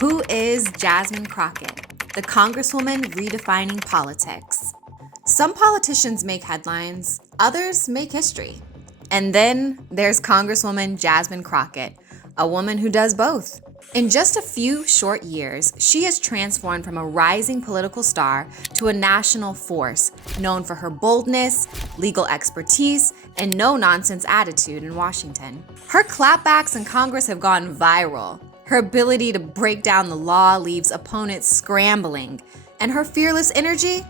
Who is Jasmine Crockett, the Congresswoman redefining politics? Some politicians make headlines, others make history. And then there's Congresswoman Jasmine Crockett, a woman who does both. In just a few short years, she has transformed from a rising political star to a national force, known for her boldness, legal expertise, and no-nonsense attitude in Washington. Her clapbacks in Congress have gone viral. Her ability to break down the law leaves opponents scrambling. And her fearless energy?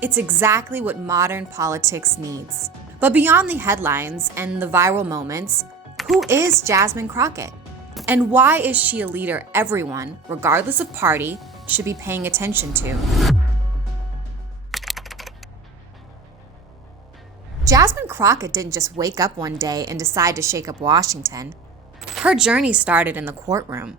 It's exactly what modern politics needs. But beyond the headlines and the viral moments, who is Jasmine Crockett? And why is she a leader everyone, regardless of party, should be paying attention to? Jasmine Crockett didn't just wake up one day and decide to shake up Washington. Her journey started in the courtroom.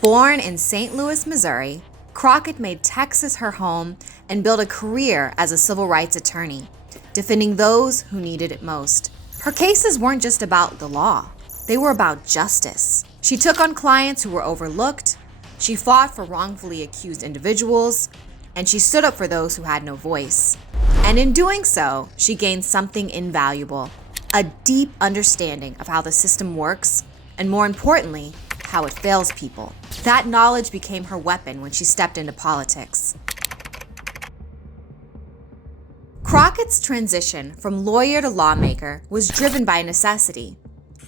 Born in St. Louis, Missouri, Crockett made Texas her home and built a career as a civil rights attorney, defending those who needed it most. Her cases weren't just about the law. They were about justice. She took on clients who were overlooked, she fought for wrongfully accused individuals, and she stood up for those who had no voice. And in doing so, she gained something invaluable, a deep understanding of how the system works, and more importantly, how it fails people. That knowledge became her weapon when she stepped into politics. Crockett's transition from lawyer to lawmaker was driven by necessity.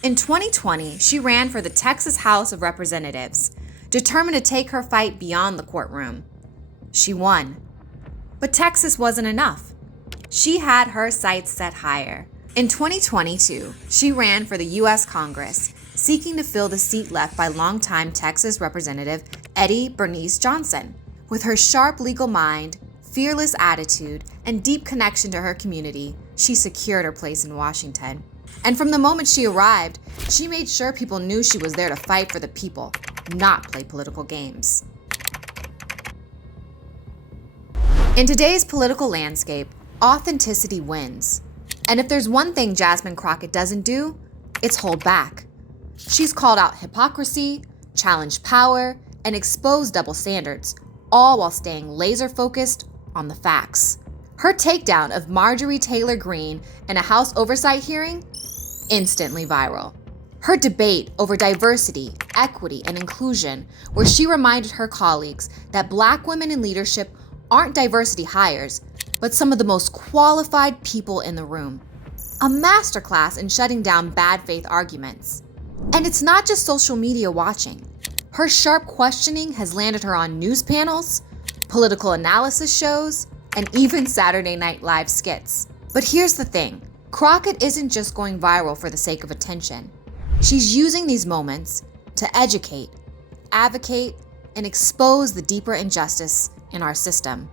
In 2020, she ran for the Texas House of Representatives, determined to take her fight beyond the courtroom. She won. But Texas wasn't enough. She had her sights set higher. In 2022, she ran for the U.S. Congress, seeking to fill the seat left by longtime Texas Representative Eddie Bernice Johnson. With her sharp legal mind, fearless attitude, and deep connection to her community, she secured her place in Washington. And from the moment she arrived, she made sure people knew she was there to fight for the people, not play political games. In today's political landscape, authenticity wins. And if there's one thing Jasmine Crockett doesn't do, it's hold back. She's called out hypocrisy, challenged power, and exposed double standards, all while staying laser-focused on the facts. Her takedown of Marjorie Taylor Greene in a House oversight hearing? Instantly viral. Her debate over diversity, equity, and inclusion, where she reminded her colleagues that Black women in leadership aren't diversity hires, but some of the most qualified people in the room. A masterclass in shutting down bad faith arguments. And it's not just social media watching. Her sharp questioning has landed her on news panels, political analysis shows, and even Saturday Night Live skits. But here's the thing. Crockett isn't just going viral for the sake of attention. She's using these moments to educate, advocate, and expose the deeper injustice in our system.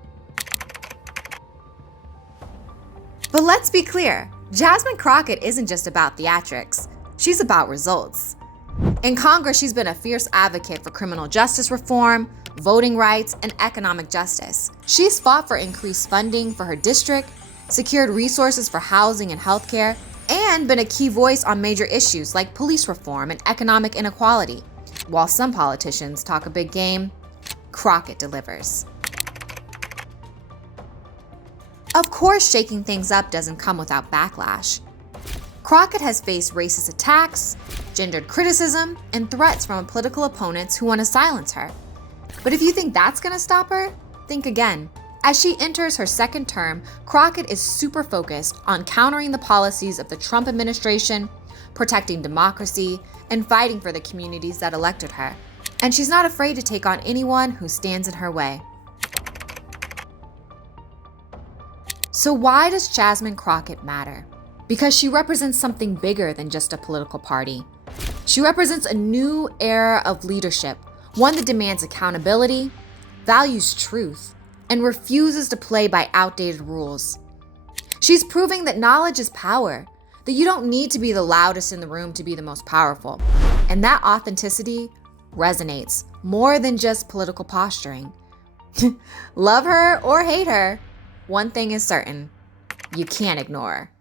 But let's be clear, Jasmine Crockett isn't just about theatrics. She's about results. In Congress, she's been a fierce advocate for criminal justice reform, voting rights, and economic justice. She's fought for increased funding for her district, secured resources for housing and healthcare, and been a key voice on major issues like police reform and economic inequality. While some politicians talk a big game, Crockett delivers. Of course, shaking things up doesn't come without backlash. Crockett has faced racist attacks, gendered criticism, and threats from political opponents who want to silence her. But if you think that's going to stop her, think again. As she enters her second term, Crockett is super focused on countering the policies of the Trump administration, protecting democracy, and fighting for the communities that elected her. And she's not afraid to take on anyone who stands in her way. So why does Jasmine Crockett matter? Because she represents something bigger than just a political party. She represents a new era of leadership, one that demands accountability, values truth, and refuses to play by outdated rules. She's proving that knowledge is power, that you don't need to be the loudest in the room to be the most powerful. And that authenticity resonates more than just political posturing. Love her or hate her, one thing is certain, you can't ignore her.